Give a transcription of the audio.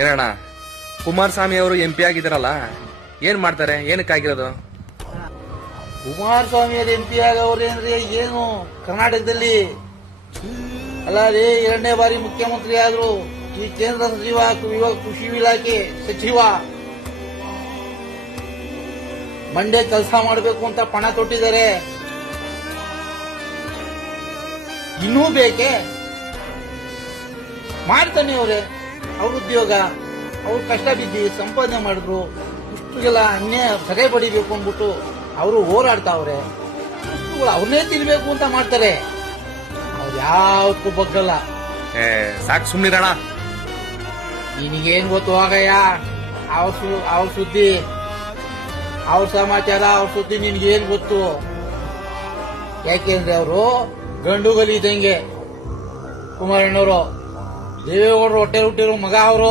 ಏನಣ್ಣ, ಕುಮಾರಸ್ವಾಮಿ ಅವರು MP ಆಗಿದಾರಲ್ಲ, ಏನ್ ಮಾಡ್ತಾರೆ? ಏನಕ್ಕಾಗಿರೋದು? ಕುಮಾರಸ್ವಾಮಿ ಅವರು MP ಆಗವ್ರೇನ್ರಿ? ಏನು ಕರ್ನಾಟಕದಲ್ಲಿ ಅಲ್ಲ ರೀ, 2ನೇ ಬಾರಿ ಮುಖ್ಯಮಂತ್ರಿ ಆದ್ರು. ಈ ಕೇಂದ್ರ ಸಚಿವ, ಕೃಷಿ ಇಲಾಖೆ ಸಚಿವ, ಮಂಡ್ಯ ಕೆಲಸ ಮಾಡಬೇಕು ಅಂತ ಪಣ ತೊಟ್ಟಿದ್ದಾರೆ. ಇನ್ನೂ ಬೇಕೆ? ಮಾಡ್ತಾನೆ ಅವ್ರೆ ಅವ್ರ ಉದ್ಯೋಗ, ಅವ್ರು ಕಷ್ಟ ಬಿದ್ದಿ ಸಂಪಾದನೆ ಮಾಡಿದ್ರು. ಇಷ್ಟುಗೆಲ್ಲ ಅನ್ಯಾಯ ಸಗೈ ಪಡಿಬೇಕು ಅಂದ್ಬಿಟ್ಟು ಅವರು ಹೋರಾಡ್ತಾವ್ರೆ. ಅವ್ರನ್ನೇ ತಿನ್ಬೇಕು ಅಂತ ಮಾಡ್ತಾರೆ. ಅವ್ರು ಯಾವತ್ತೂ ಬಗ್ಗಲ್ಲ. ಸಾಕು ಸುಮ್ನಿರಣ. ನಿನಗೇನ್ ಗೊತ್ತು ಆಗಯ್ಯ? ಅವ್ರ ಸುದ್ದಿ, ಅವ್ರ ಸಮಾಚಾರ, ಅವ್ರ ಸುದ್ದಿ ನಿನ್ಗೇನ್ ಗೊತ್ತು? ಯಾಕೆಂದ್ರೆ ಅವರು ಗಂಡುಗಲಿ ಇದ್ದಂಗೆ ಕುಮಾರಣ್ಣವರು. ದೇವೇಗೌಡರು ಹೊಟ್ಟೆ ಹುಟ್ಟಿರೋ ಮಗ ಅವರು.